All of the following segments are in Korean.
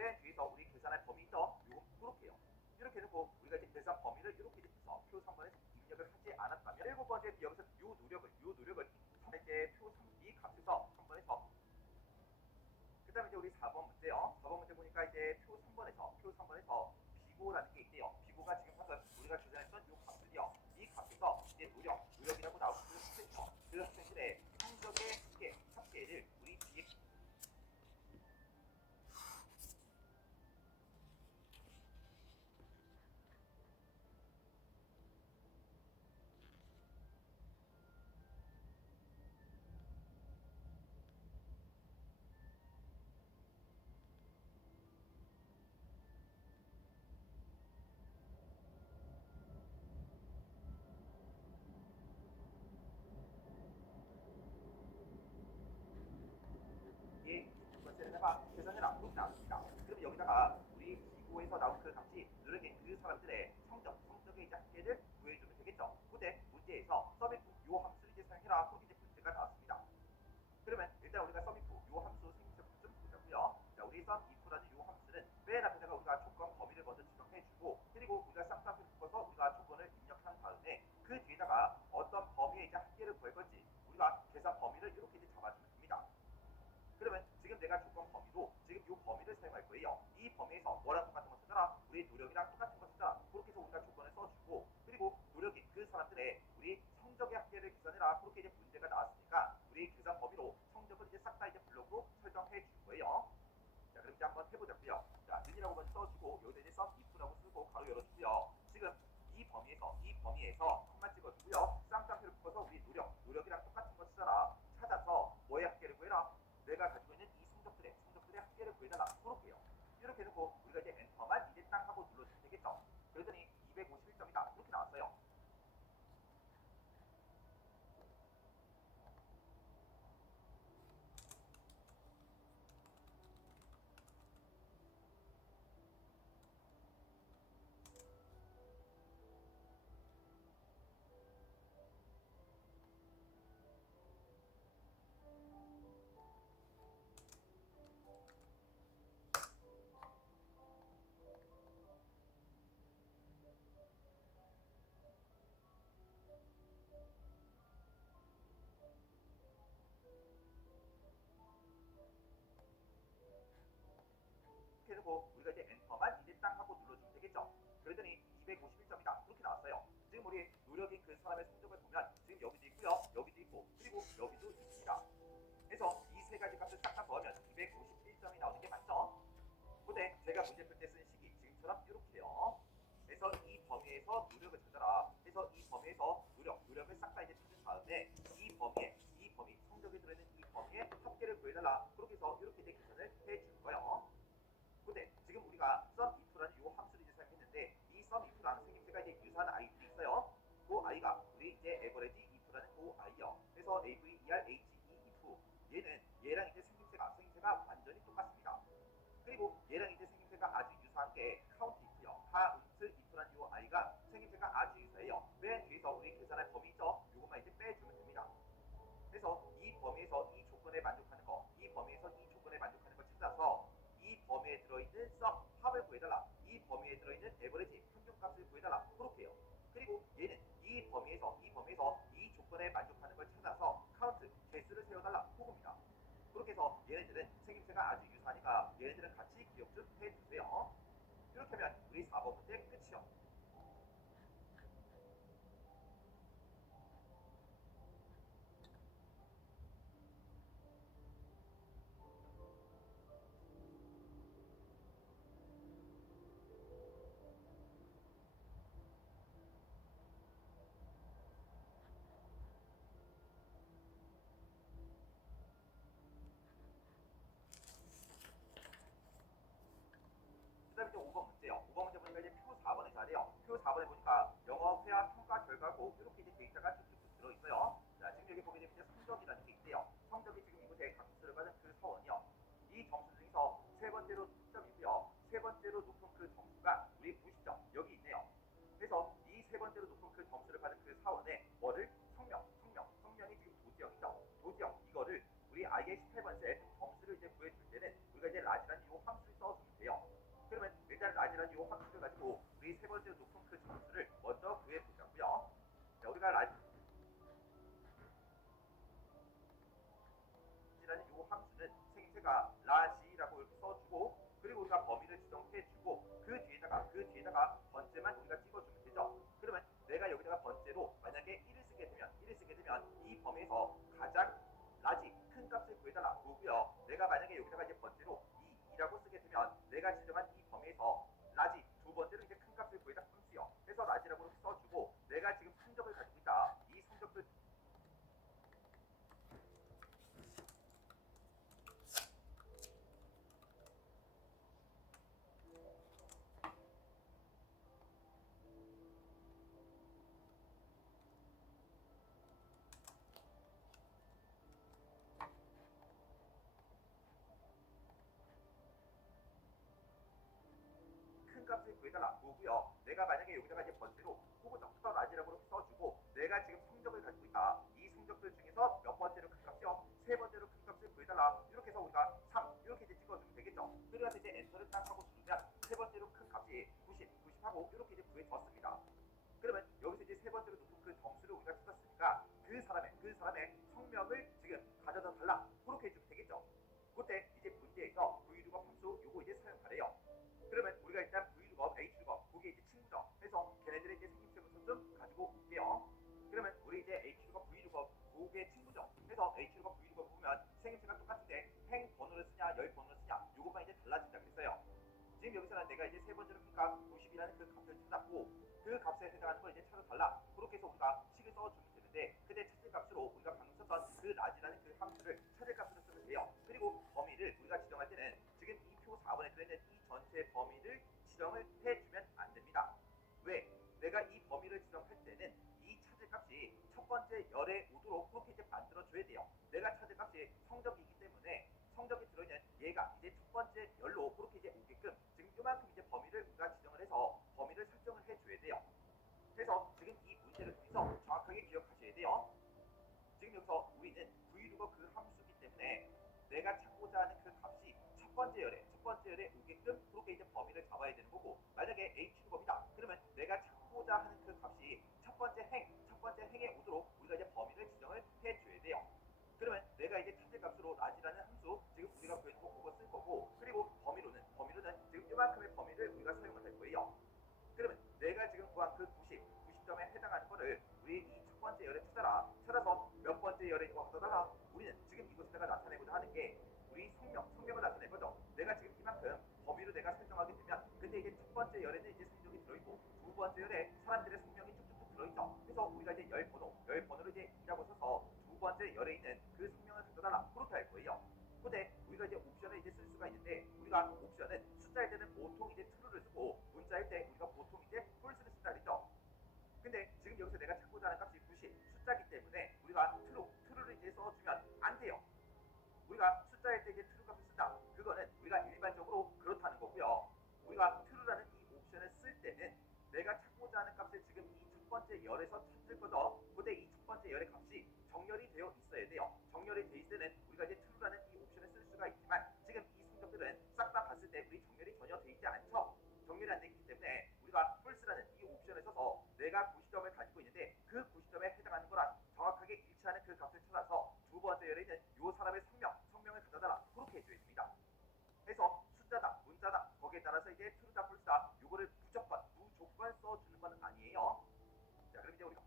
맨 뒤에서 우리 계산할 범위 있죠? 요거 그렇게요. 이렇게 놓고 우리가 이제 계산 범위를 이렇게 해서 표 3번에 입력을 하지 않았다면 일곱 번째 여기서 요 노력을 이제 표 3, 이 값에서 3번에서 그 다음에 이제 우리 4번 문제요. 4번 문제 보니까 이제 표 3번에서 비고라는 게 있대요. 비고가 지금 방금 우리가 계산했던 요 값들이요. 이 값에서 이제 노력이라고 나오고 그 학생들의 성적의 합계를 우리 뒤에 번째는 해봐 계산해라 그렇게 나왔습니다. 그럼 여기다가 우리 기고에서 나온 그 값이 누르게 그 사람들의 성적의 이제 합계를 구해주면 되겠죠. 근데 문제에서 서비스 요 함수를 이제 사용해라 그렇게 이제 문제가 나왔습니다. 그러면 일단 우리가 썸이프 요 함수 생성부터 좀 보자고요. 자, 우리 썸이프라는 요 함수는 맨 앞에다가 우리가 조건 범위를 먼저 지정해주고 그리고 우리가 쌍따옴표를 묶어서 우리가 조건을 입력한 다음에 그 뒤에다가 어떤 범위의 이제 합계를 구할 건지 우리가 계산 범위를 이렇게 이제 잡아주면 됩니다. 그러면 지금 내가 조건 범위도 지금 이 범위를 사용할 거예요. 이 범위에서 뭐랑 똑같은 거 쓰더라? 우리 노력이랑 똑같은 거 쓰더라. 그렇게 해서 우리가 조건을 써주고 그리고 노력이 그 사람들의 우리 성적의 합계를 계산해라. 그렇게 이제 문제가 나왔으니까 우리 계산 범위로 성적을 이제 싹 다 이제 블록으로 설정해 줄 거예요. 자, 그럼 이제 한번 해보자고요. 자, 는이라고 먼저 써주고 여기다 이제 썸 if라고 쓰고 가로 열어주고요. 지금 이 범위에서 콤마 찍어주고요. 쌍따옴표를 묶어서 우리 노력이랑 똑같은 거 쓰더라. 찾아서 뭐의 합계를 구해라? 내가 가지고 있는 이 성적들의 합계를 구해달라. 그렇게요. 이렇게 해놓고 우리가 이제 엔터만 이제 딱 하고 눌러주면 되겠죠. 그랬더니 251점이다. 이렇게 나왔어요. 이렇게 해놓고 우리가 이제 엔터만 이제 딱 하고 눌러주면 되겠죠. 그랬더니 251점이다. 그렇게 나왔어요. 지금 우리 노력인 그 사람의 성적을 보면 지금 여기도 있고요. 여기도 있고 그리고 여기도 있습니다. 그래서 이 세 가지 값을 싹 다 더하면 251점이 나오는 게 맞죠? 근데 제가 문제 풀 때 쓴 식이 지금처럼 이렇게요. 그래서 이 범위에서 노력을 찾아라. 그래서 이 범위에서 노력을 싹 다 이제 찾은 다음에 이 범위 성적이 들어있는 이 범위의 합계를 구해달라. 그렇게 해서 이렇게 이제 계산을 해줄 거예요. 근데 지금 우리가 썸if라는 요 함수를 이제 사용했는데 이 썸if랑 생김새가 이제 유사한 아이들이 있어요. 그 아이가 우리 이제 에버리지 if라는 그 아이요. 그래서 aver he if 얘는 얘랑 이제 생김새가 완전히 똑같습니다. 그리고 얘랑 이제 생김새가 아주 유사한 게 카운트 if요. 카운트 if라는 요 아이가 생김새가 아주 유사해요. 맨 뒤에서 우리 계산할 범위 있죠? 요것만 이제 빼주면 됩니다. 그래서 이 범위에서 이 조건에 만족하는 거, 찾아서 이 범위에 들어있는 썸 합을 구해달라. 이 범위에 들어있는 에버리지 평균값을 구해달라. 그렇게요. 그리고 얘는 이 범위에서 이 조건에 만족하는 걸 찾아서 카운트 개수를 세워달라. 그겁니다. 그렇게 해서 얘네들은 생김새가 아주 유사하니까 얘네들은 같이 기억 좀 해주세요. 이렇게 하면 우리 4번 문제 끝이요. 그 다음에 이제 5번 문제요. 5번 문제 보니까 이제 표 4번의 자리요. 표 4번에 보니까 영어 회화 평가 결과고 이렇게 이제 데이터가 쭉쭉 들어있어요. 자, 지금 여기 보게 되면 이제 성적이라는 게 있대요. 성적이 지금 이곳에 강수를 받은 그 사원이요. 이 점수 중에서 세 번째로 높점이고요. 세 번째로 높은 그 점수가 우리 90점 여기 있네요. 그래서 이 세 번째로 높은 그 점수를 받은 그 사원의 뭐를 성명이 지금 도지형이죠. 도지형 이거를 우리 IS8번째 점수를 이제 구해줄 때는 우리가 이제 라지라는 이 함수를 써주면 돼요. 우리 세 번째 높은 그 점수를 먼저 구해 보자고요. 자, 우리가 라지라는 이 함수는 생체가 라지라고 이렇게 써주고, 그리고 우리가 범위를 지정해주고 그 뒤에다가 번째만 우리가 찍어주면 되죠. 그러면 내가 여기다가 번째로 만약에 1을 쓰게 되면 이 범위에서 가장 라지 큰 값을 구해달라 보고요. 내가 만약에 여기다가 이제 번째로 2라고 쓰게 되면 내가 지정한 이 범위에서 라지 두 번째로 이제 큰 값을 구해달라 함수요. 그래서 라지라고 이렇게 써주고, 내가 지금 성적을 가지고 있다. 이 성적을 큰 값을 구해달라 보고요. 내가 만약에 여기다가 이제 번째로 후보적부터 라지라고 이렇게 써주고, 내가 지금 성적을 가지고 있다. 이 성적들 중에서 몇 번째로 큰 값이요? 세 번째로 큰 값을 구해달라. 이렇게 해서 우리가 3 이렇게 이제 찍어주면 되겠죠. 그래서 이제 엔터를 딱 하고 누르면 세 번째로 큰 값이 90하고 이렇게 이제 구해졌습니다. 그러면 여기서 이제 세 번째로 높은 그 점수를 우리가 찾았으니까 그 사람의 성명을 지금 가져다 달라. 그렇게 해주면 되겠죠. 그때 이제 문제에서 vlookup 함수 요거 이제 사용하래요. 그러면 우리가 일단 vlookup, hlookup 그게 이제 친구죠. 해서 걔네들의 이제 생김새부터 좀 가지고 올게요. 그러면 우리 이제 hlookup, vlookup 그게 친구죠. 해서 hlookup, vlookup 보면 생김새가 똑같은데 행 번호를 쓰냐, 열 번호를 쓰냐 요것만 이제 달라진다 그랬어요. 지금 여기서는 내가 이제 세 번째로 큰 값 90이라는 그 값을 찾았고, 그 값에 해당하는 걸 이제 찾아달라. 그렇게 해서 우리가 식을 써주면 되는데, 그때 찾을 값으로 우리가 방금 썼던 그 라지라는 그 함수를 찾을 값으로 쓰면 돼요. 그리고 범위를 우리가 지정할 때는 지금 이 표 4번에 들어있는 이 전체 범위를 지정을 해주면 안 됩니다. 왜? 내가 이 범위를 지정할 때는 이 찾을 값이 첫 번째 열에 오도록 그렇게 이제 만들어줘야 돼요. 내가 찾을 값이 성적이기 때문에 성적이 들어있는 얘가 이제 첫 번째 열로 그렇게 이제 오게끔 지금 이만큼 이제 범위를 우리가 지정을 해서 범위를 설정을 해줘야 돼요. 그래서 지금 이 문제를 통해서 정확하게 기억하셔야 돼요. 지금 여기서 우리는 vlookup 그 함수이기 때문에 내가 찾고자 하는 그 값이 첫 번째 열에 오게끔 그렇게 이제 범위를 잡아야 되는 거고, 만약에 hlookup이다 그러면 내가 찾고자 하는 그 값이 첫 번째 행에 오도록 우리가 이제 범위를 지정을 해줘야 돼요. 그러면 내가 이제 찾을 값으로 라지라는 함수 지금 우리가 구해준 거 그거 쓸 거고, 그리고 범위로는 지금 이만큼의 범위를 우리가 사용을 할 거예요. 그러면 내가 지금 구한 그 90점에 해당하는 거를 우리 이 첫 번째 열에 찾아서 몇 번째 열에 갖다가 우리는 지금 이곳에다가 나타내고자 하는 게 우리 성명을 나타낼 거죠. 내가 지금 이만큼 범위로 내가 설정하게 되면 근데 이게 첫 번째 열에는 이제 성적이 들어있고 두 번째 열에 사람들의 성명이 쭉쭉쭉 들어있죠. 그래서 우리가 이제 열 번호를 이제 2라고 써서 두 번째 열에 있는 그 성명을 가져달라 그렇게 할 거예요. 근데 우리가 이제 옵션을 이제 쓸 수가 있는데, 우리가 옵션은 숫자일 때는 보통 이제 true를 쓰고 문자일 때 우리가 보통 이제 false를 쓴다 그랬죠. 근데 지금 여기서 내가 찾고자 하는 값이 90 숫자기 때문에 우리가 true를 이제 써주면 안 돼요. 우리가 숫자일 때 이제 true 값을 쓴다. 그거는 우리가 일반적으로 그렇다는 거고요. 우리가 true라는 이 옵션을 쓸 때는 내가 찾고자 하는 값을 지금 이 첫 번째 열에서 찾을 거죠. 근데 이 첫 번째 열의 값이 정렬이 되어 있어야 돼요. 정렬이 돼 있을 때는 우리가 이제 true라는 이 옵션을 쓸 수가 있지만, 지금 이 성적들은 싹 다 봤을 때 우리 정렬이 전혀 돼 있지 않죠. 정렬이 안 돼 있기 때문에 우리가 false라는 이 옵션을 써서 내가 90점을 가지고 있는데 그 90점에 해당하는 거랑 정확하게 일치하는 그 값을 찾아서 두 번째 열에 있는 이 사람의 성명을 가져다라 그렇게 해줘야 됩니다. 해서 숫자다 문자다 거기에 따라서 이제 true다 false다 요거를 무조건 써주는 건 아니에요. 자, 그럼 이제 우리가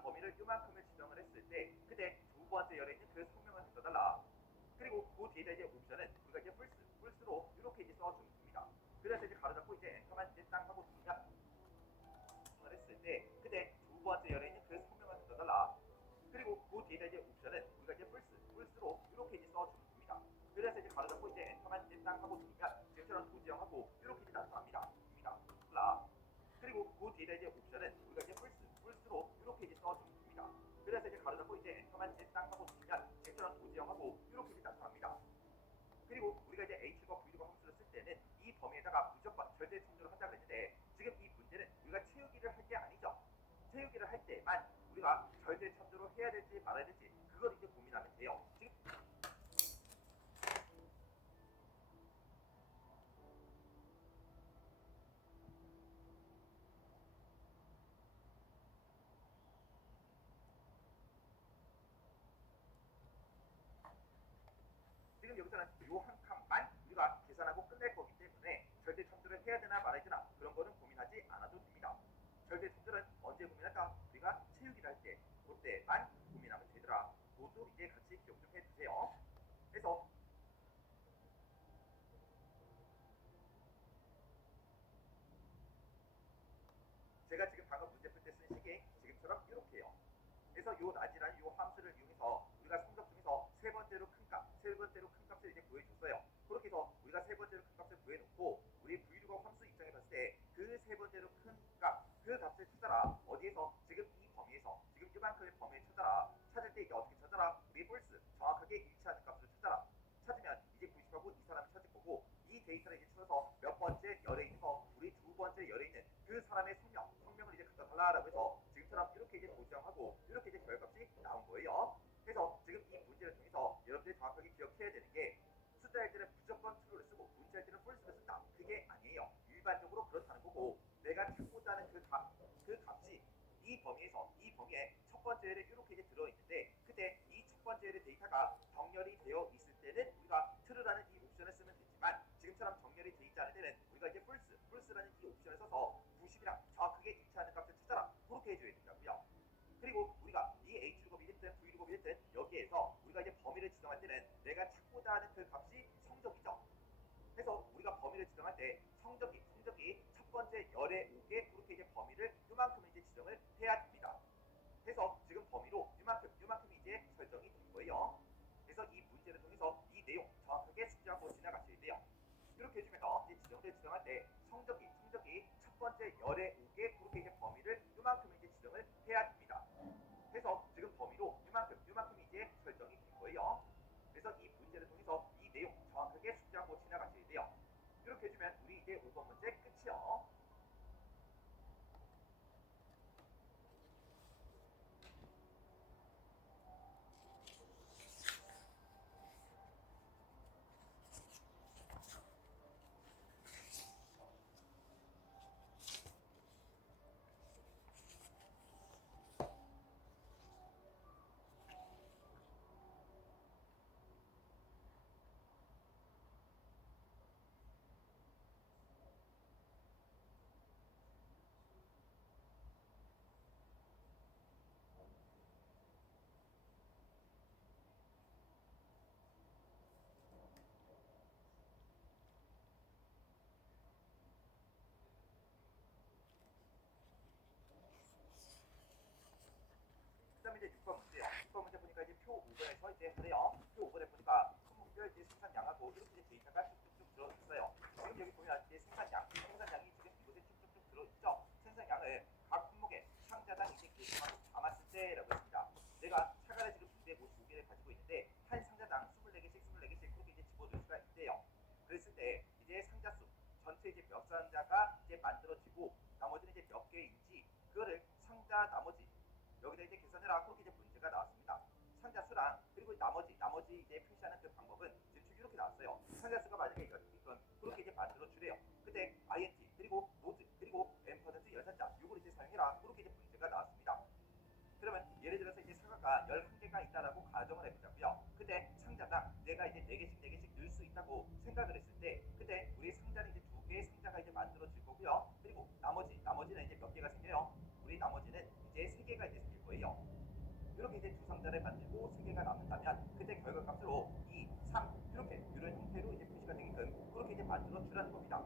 우리가 범위를 이만큼을 지정을 했을 때 그때 두 번째 열에 있는 그 성명을 써달라. 그리고 그 뒤에다 이제 옵션은 우리가 이제 풀스로 이렇게 이제 써주면 됩니다. 그래서 이제 가로 잡고 이제 엔터만 이제 딱 하고 누르면 을 했을 때 그때 두 번째 열에 있는 그 성명을 써달라. 그리고 그 뒤에다 이제 옵션은 우리가 이제 풀스로 이렇게 이제 써주면 됩니다. 그래서 이제 가로 잡고 이제 엔터만 이제 딱 하고 누르면 지금처럼 도지형하고 이렇게 이제 나타납니다. 그리고 그 뒤에다 이제 옵션은 우리가 이제 풀스로 이렇게 이제 써주면 됩니다. 그래서 이제 가로 잡고 이제 엔터만 이제 딱 하고 누르면 지금처럼 도지형하고 이렇게 이제 나타납니다. 그리고 우리가 이제 H과 V과 함수를 쓸 때는 이 범위에다가 무조건 절대 참조를 한다고 했는데 지금 이 문제는 우리가 채우기를 할 게 아니죠. 채우기를 할 때만 우리가 절대 참조를 해야 될지 말아야 될지 그걸 이제 고민하면 돼요. 지금 여기서는 요 한 칸만 우리가 계산하고 끝낼 거기 때문에 절대 참조를 해야 되나 말아야 되나 그런 거는 고민하지 않아도 됩니다. 절대 참조는 언제 고민할까? 우리가 채우기를 할 때 그때만 고민하면 되더라. 그것도 이제 같이 기억 좀 해주세요. 그래서 제가 지금 방금 문제 풀 때 쓴 식이 지금처럼 이렇게요. 그래서 요 낮이라는 요 함수를 이용해서 우리가 성적 중에서 세 번째로 큰 값을 이제 구해줬어요. 그렇게 해서 우리가 세 번째로 큰 값을 구해놓고 우리 브이루가 함수 입장에 봤을 때 그 세 번째로 큰 값, 그 값을 찾아라. 어디에서? 지금 이 범위에서 지금 이만큼의 범위에 찾아라. 찾을 때 이게 어떻게 찾아라? 우리 폴스 정확하게 일치하는 값을 찾아라. 찾으면 이제 90하고 이 사람이 찾을 거고 이 데이터를 이제 찾아서 몇 번째 열에 있는 거 우리 두 번째 열에 있는 그 사람의 성명을 이제 갖다 달라라고 해서 지금처럼 이렇게 이제 도지형하고 이렇게 이제 결값이 나온 거예요. 그래서 지금 이 문제를 통해서 여러분들이 정확하게 기억해야 되는 게 숫자일 때는 무조건 true를 쓰고 문자일 때는 false를 쓴다. 그게 아니에요. 일반적으로 그렇다는 거고 내가 찾고자 하는 그 값이 이 범위에 첫 번째 열에 이렇게 이제 들어있는데 그때 이 첫 번째 열의 데이터가 정렬이 되어 있을 때는 우리가 true라는 이 옵션을 쓰면 되지만 지금처럼 정렬이 되어 있지 않을 때는 우리가 이제 false라는 이 옵션을 써서 90이랑 정확하게 일치하는 값을 찾아라. 그렇게 해줘야 된다고요. 그리고 우리가 이 H루곱이 됐든 V루곱이 됐든 여기에서 우리가 이제 범위를 지정할 때는 내가 찾고자 하는 그 값이 성적이죠. 그래서 우리가 범위를 지정할 때 성적이 첫 번째 열에 오게 그렇게 이제 범위를 요만큼 이제 지정을 해야 됩니다. 그래서 지금 범위로 요만큼이 이제 설정이 된 거예요. 그래서 이 문제를 통해서 이 내용 정확하게 숙지하고 지나가셔야 돼요. 이렇게 해주면서 이제 지정할 때 성적이 첫 번째 열에 오게 그렇게 이제 범위를 요만큼 이제 지정을 해야 됩니다. 그래서 지금 범위로 요만큼이 이제 설정이 된 거예요. 그래서 이 문제를 통해서 이 내용 정확하게 숙지하고 지나가셔야 돼요. 이렇게 해주면 우리 이제 5번 문제 끝이요. 그다음에 이제 6번 문제요. 6번 문제 보니까 이제 표 5번에서 이제 하래요. 표 5번에 보니까 품목별 이제 생산량하고 이렇게 이제 데이터가 쭉쭉쭉 들어있어요. 지금 여기 보면 이제 생산량이 지금 이곳에 쭉쭉쭉 들어있죠. 생산량을 각 품목의 상자당 이제 계산하고 담았을 때라고 했습니다. 내가 차가를 지금 252개를 가지고 있는데 한 상자당 24개씩 그렇게 이제 집어넣을 수가 있대요. 그랬을 때 이제 상자 수 전체 이제 몇 상자가 이제 만들어지고 나머지는 이제 몇 개인지 그거를 상자 나머지 여기다 이제 계산해라. 그렇게 이제 문제가 나왔습니다. 상자 수랑 그리고 나머지 이제 표시하는 그 방법은 지금 이렇게 나왔어요. 상자 수가 만약에 있건 그렇게 이제 만들어 주래요. 근데 int 그리고 노드 그리고 n% 열상자 요걸 이제 사용해라. 그렇게 이제 문제가 나왔습니다. 그러면 예를 들어서 이제 사과가 11개가 있다라고 가정을 해보자고요. 근데 상자당 내가 이제 4개씩 넣을 수 있다고 생각을 했을 때 근데 우리 상자는 이제 2개의 상자가 이제 만들어질 거고요. 그리고 나머지는 이제 몇 개가 생겨요? 우리 나머지는 이제 3개가 이제 생길 거예요. 이렇게 이제 두 상자를 만들고 세 개가 남는다면 그때 결과값으로 2, 3 이렇게 이런 형태로 이제 표시가 되게끔 그렇게 이제 만들어 주라는 겁니다.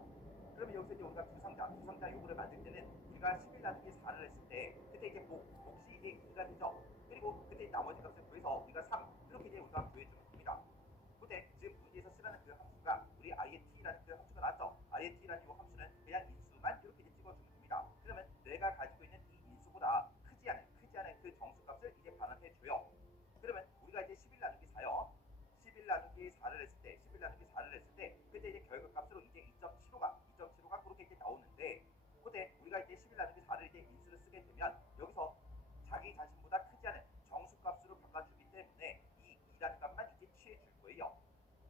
그러면 여기서 이제 우리가 두 상자 요거를 만들 때는 우리가 11 나누기 4를 했을 때 그때 이제 몫이 이제 2가 되죠. 그리고 그때 나머지 값을 구해서 우리가 3 이렇게 이제 우리가 구해주면 됩니다. 근데 지금 문제에서 쓰라는 그 함수가 우리 int라는 그 함수가 나왔죠. int라는 이 함수는 그냥 인수만 이렇게 이제 찍어주면 됩니다. 그러면 내가 가지고 있는 이 인수보다 크지 않은 그 정수값을 이제 반환해 줘요. 그러면 우리가 이제 11 나누기 4요. 11 나누기 4를 했을 때, 11 나누기 4를 했을 때, 그때 이제 결과값으로 이제 2.75가 그렇게 이제 나오는데, 그때 우리가 이제 11 나누기 4를 이제 인수를 쓰게 되면 여기서 자기 자신보다 크지 않은 정수값으로 바꿔주기 때문에 이 2라는 값만 이제 취해 줄 거예요.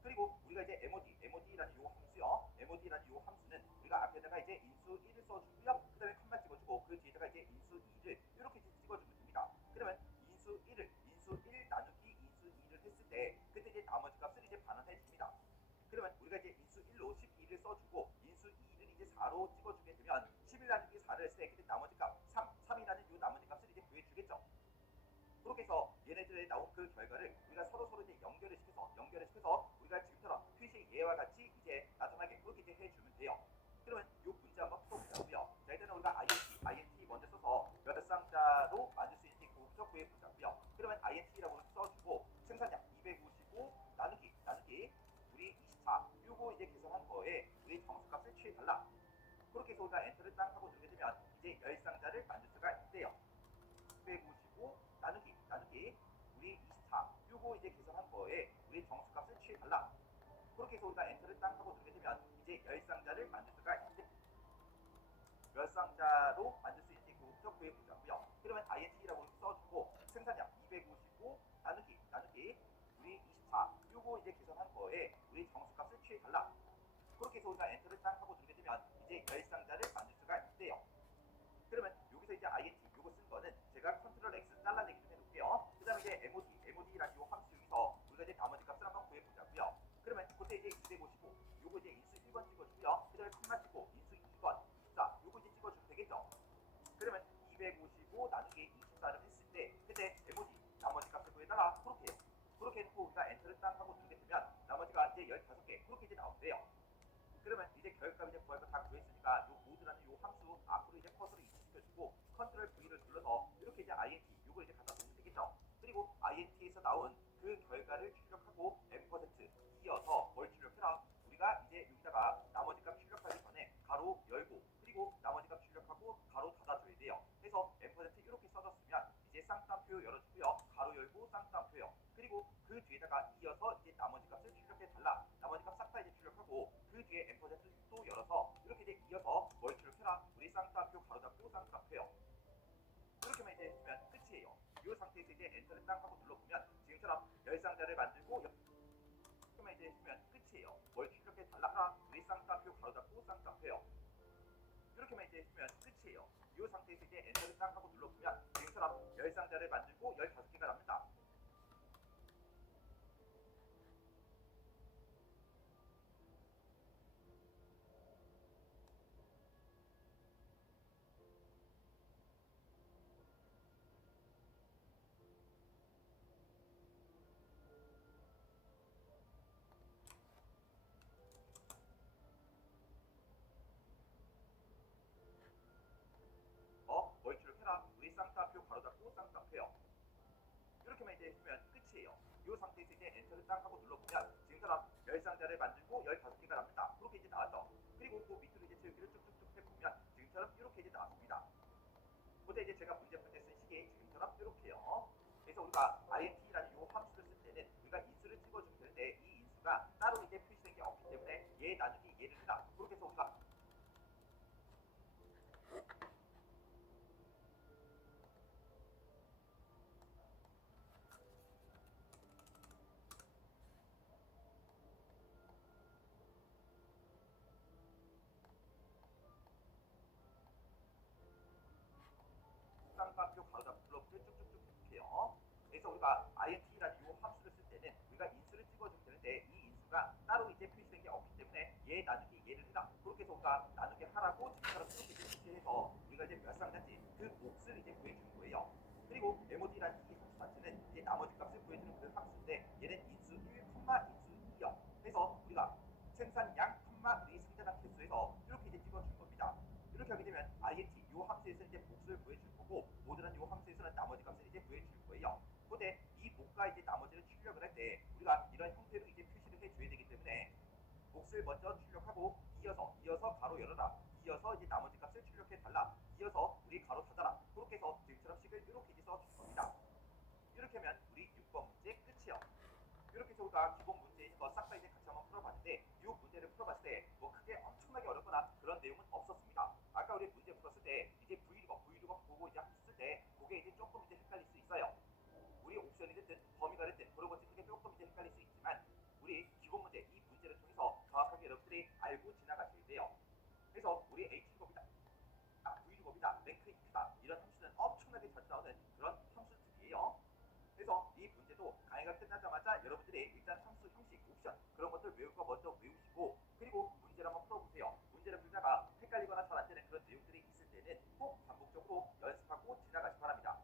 그리고 우리가 이제 MOD라는 요 함수요. MOD라는 요 함수는 우리가 앞에다가 이제 인수 1을 써주고요. 그 다음에 칸만 찍어주고 그 뒤에다가 이제 인수 2를 이렇게 찍어주면 됩니다. 그러면 인수 1 나누기 인수 2를 했을 때 그때 이제 나머지 값을 이제 반환해 줍니다. 그러면 우리가 이제 인수 1로 12를 써주고 인수 2를 이제 4로 찍어주게 되면 11 나누기 4를 했을 때 그때 나머지 값 3이라는 요 나머지 값을 이제 구해주겠죠. 그렇게 해서 얘네들에 나온 그 결과를 우리가 서로 이제 연결을 시켜서 우리가 지금처럼 표시 예와 같이 이제 나타나게 그렇게 이제 해주면 돼요. 그러면 이 문제 한번 풀어보자고요. 자, 일단은 우리가 INT 먼저 써서 몇 쌍자로 만들 수 있는지 그거부터 구해보자고요. 그러면 INT라고 써주고 생산량 255 나누기 우리 24 요거 이제 계산한 거에 우리 정수값을 취해달라. 그렇게 해서 우리가 엔터를 딱 하고 누르게 되면 이제 10상자를 만들 수가 있대요. 255 나누기 우리 24 요거 이제 계산한 거에 우리 정수값을 취해달라. 그렇게 해서 우리가 엔터를 딱 하고 누르게 되면 이제 10상자를 만들 수가 있는데 몇 상자로 만들 수 있는지 그거부터 구해보자고요. 그러면 int라고 써주고 생산량 255 나누기 우리 24 요거 이제 계산한 거에 우리 정수값을 취해달라. 그렇게 해서 우리가 엔터를 딱 하고 누르게 되면 이제 10상자를 만들 수가 있대요. 그러면 여기서 이제 int 요거 쓴 거는 제가 컨트롤 X 잘라내기 좀 해놓을게요. 그 다음에 이제 MOD라는 요 함수 여기서 우리가 이제 나머지 값을 한번 구해보자고요. 그러면 그때 이제 255 요거 이제 인수 1번 찍어주고요. 그 다음에 콤마 찍고 인수 2번 24 요거 이제 찍어주면 되겠죠. 그러면 255 나누기 24를 했을 때 그때 MOD 나머지 값을 구해달라. 그렇게 해놓고 우리가 엔터를 딱 하고 누르게 되면 나머지가 이제 15개 그렇게 이제 나온대요. 그러면 이제 결과값 이제 구할 거 다 구했으니까 요 모드라는 요 함수 앞으로 이제 커서를 이식시켜주고 컨트롤 V를 눌러서 이렇게 이제 INT 요걸 이제 갖다 놓으면 되겠죠. 그리고 INT에서 나온 그 결과를 출력하고 M% 이어서 뭘 출력해라. 우리가 이제 여기다가 나머지 값 출력하기 전에 가로 열고 그리고 나머지 값 출력하고 가로 닫아줘야 돼요. 그래서 M% 이렇게 써줬으면 이제 쌍따옴표 열어주고요. 가로 열고 쌍따옴표요. 그리고 그 뒤에다가 이어서 이제 나머지 값을 출력해달라. 나머지 값 싹 다 이제 출력하고 그 뒤에 M%를 또 열어서 이렇게 이제 이어서 뭘 출력해라. 우리 쌍따옴표 가로 닫고 쌍따옴표요. 이렇게만 이제 했으면 끝이에요. 이 상태에서 이제 엔터를 딱 하고 눌러보면 지금처럼 10상자를 만들고 이렇게만 이제 했으면 끝이에요. 뭘 출력해달라. 우리 쌍따옴표 가로 닫고 쌍따옴표요. 이렇게만 이제 했으면 끝이에요. 이 상태에서 이제 엔터를 딱 하고 눌러보면 지금처럼 10상자를 만들고 15개가 남는다. 뭘 출력해라. 우리 쌍따옴표 가로 닫고 쌍따옴표요. 이렇게만 이제 했으면 끝이에요. 이 상태에서 이제 엔터를 딱 하고 눌러보면 지금처럼 10상자를 만들고 15개가 남는다. 그렇게 이제 나왔죠. 그리고 그 밑으로 이제 채우기를 쭉쭉쭉 해보면 지금처럼 이렇게 이제 나왔습니다. 그때 이제 제가 문제 풀 때 쓴 식이 지금처럼 이렇게요. 그래서 우리가 int라는 이 함수를 쓸 때는 우리가 인수를 찍어주면 되는데 이 인수가 따로 이제 표시된 게 없기 때문에 얘 나누기 얘를 해라. 그렇게 해서 우리가 쌍따옴표 가로 닫고 블록을 쭉쭉쭉 해볼게요. 그래서 우리가 int라는 이 함수를 쓸 때는 우리가 인수를 찍어주면 되는데 이 인수가 따로 이제 표시된 게 없기 때문에 얘 나누기 얘를 해라. 그렇게 해서 우리가 나누기 하라고 지금처럼 이렇게 이제 표시해서 우리가 이제 몇 상자인지 그 몫을 이제 구해주는 거예요. 그리고 MOD라는 이 함수 자체는 몫을 구해줄 거고 모드란 요 함수에서는 나머지 값을 이제 구해줄 거예요. 근데 이 몫과 이제 나머지를 출력을 할 때 우리가 이런 형태로 이제 표시를 해줘야 되기 때문에 몫을 먼저 출력하고 이어서 가로 열어라. 이어서 이제 나머지 값을 출력해 달라. 이어서 우리 가로 닫아라. 그렇게 해서 지금처럼 식을 이렇게 이제 써줄 겁니다. 이렇게 하면 우리 6번 문제 끝이요. 이렇게 해서 우리가 기본 문제인 거 싹 다 이제 같이 한번 풀어봤는데 이 문제를 풀어봤을 때 뭐 크게 엄청나게 어렵거나 그런 내용은 없었습니다. 아까 우리 문제 풀었을 때 이제 브이루건 보고 이제 했을 때 그게 이제 조금 이제 헷갈릴 수 있어요. 우리 옵션이 됐든 범위가 됐든 그런 것들이 크게 조금 이제 헷갈릴 수 있지만 우리 기본 문제 이 문제를 통해서 정확하게 여러분들이 알고 지나가셔야 돼요. 그래서 우리 H루겁이다, V루겁이다, 랭크 인크다 이런 함수는 엄청나게 자주 나오는 그런 함수들이에요. 그래서 이 문제도 강의가 끝나자마자 여러분들이 일단 함수 형식, 옵션 그런 것들 외울 거 먼저 외우시고 그리고 문제를 한번 풀어보세요. 문제를 풀다가 헷갈리거나 잘 안 되는 그런 내용들이 있을 때는 꼭 반복적으로 연습하고 지나가시 바랍니다.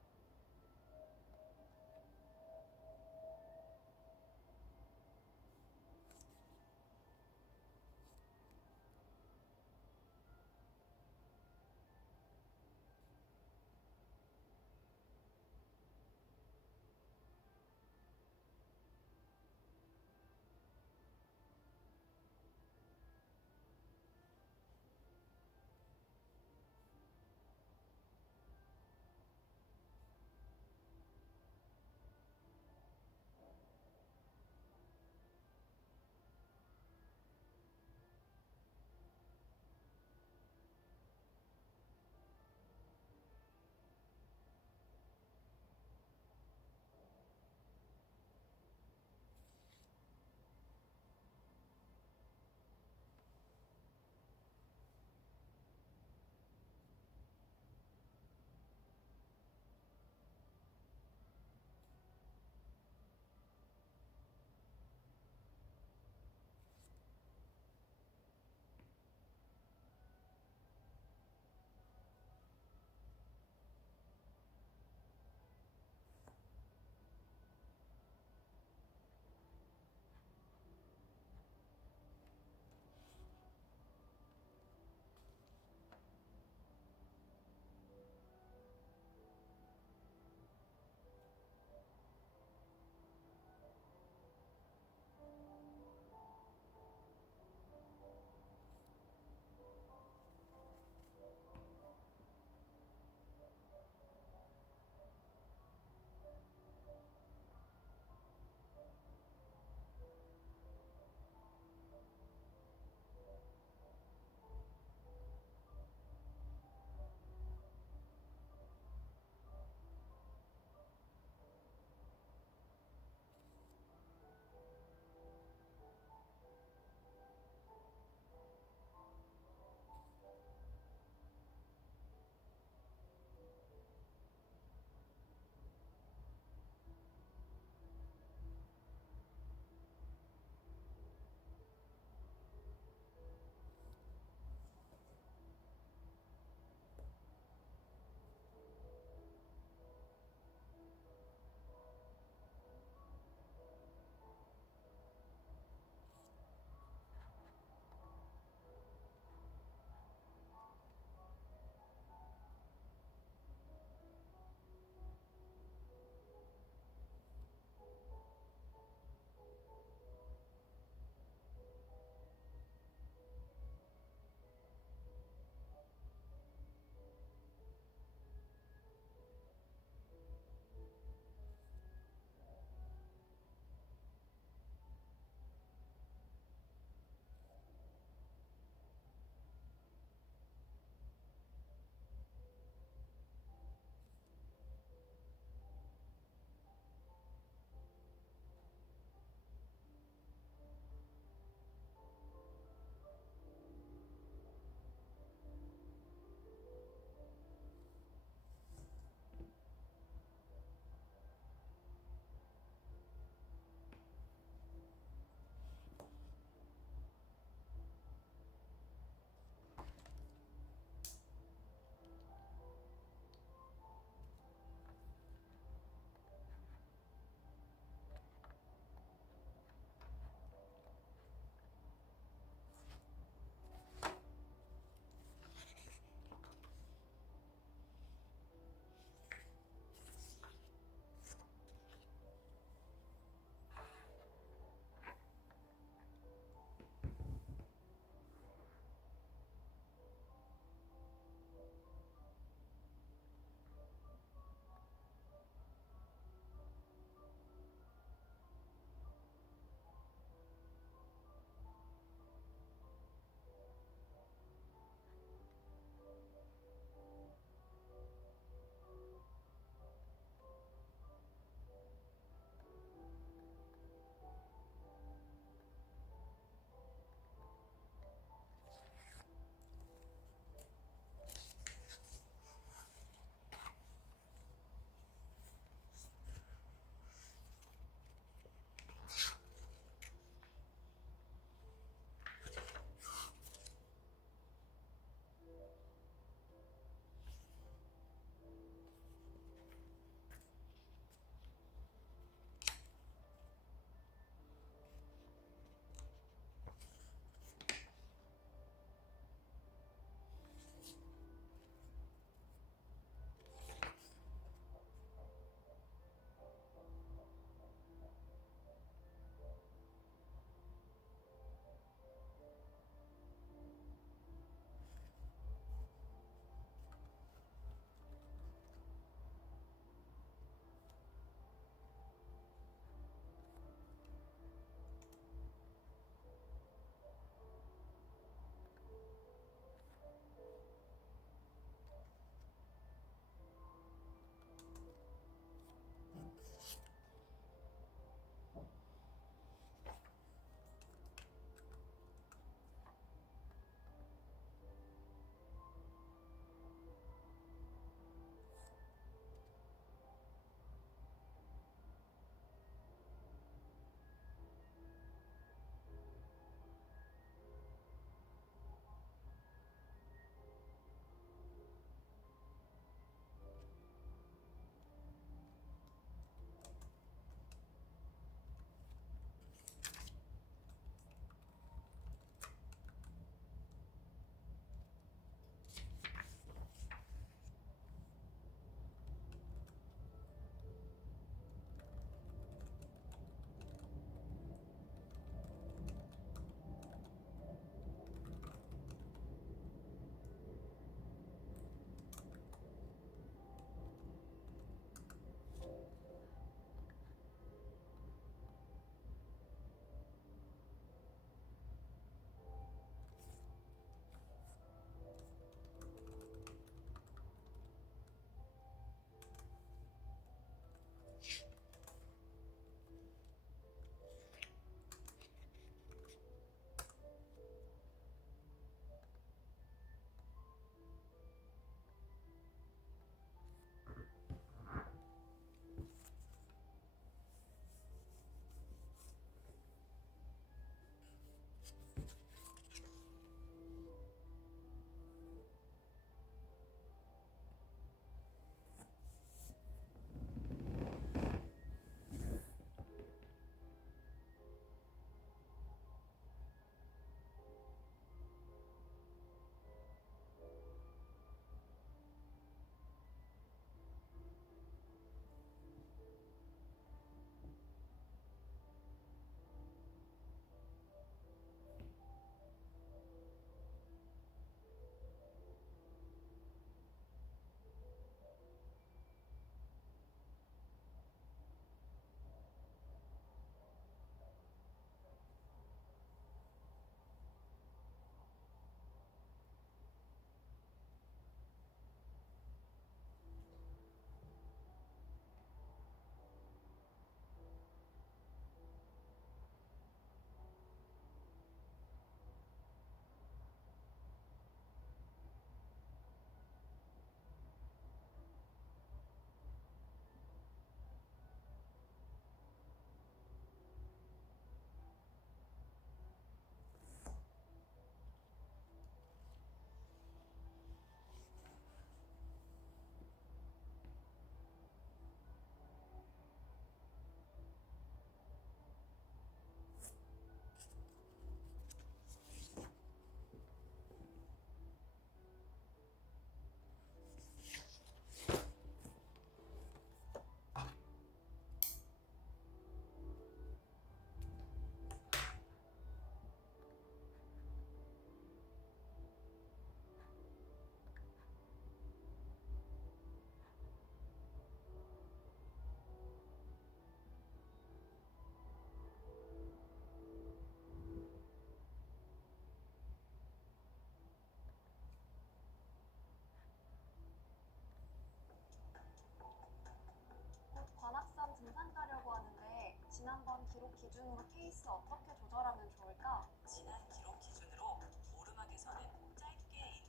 기준으로 케이스 어떻게 조절하면 좋을까? 지난 기록 기준으로 오르막에서는 짧게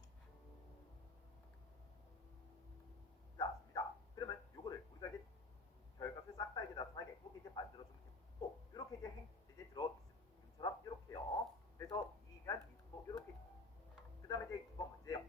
자, 좋습니다. 그러면 요거를 우리가 이제 결과를 싹 다 이제 나타나게 이렇게 이제 만들어주면 되고, 이렇게 이제 이제 들어 있음처럼 이렇게요. 그래서 이면 인도 이렇게. 그 다음에 이제 2번 문제예요.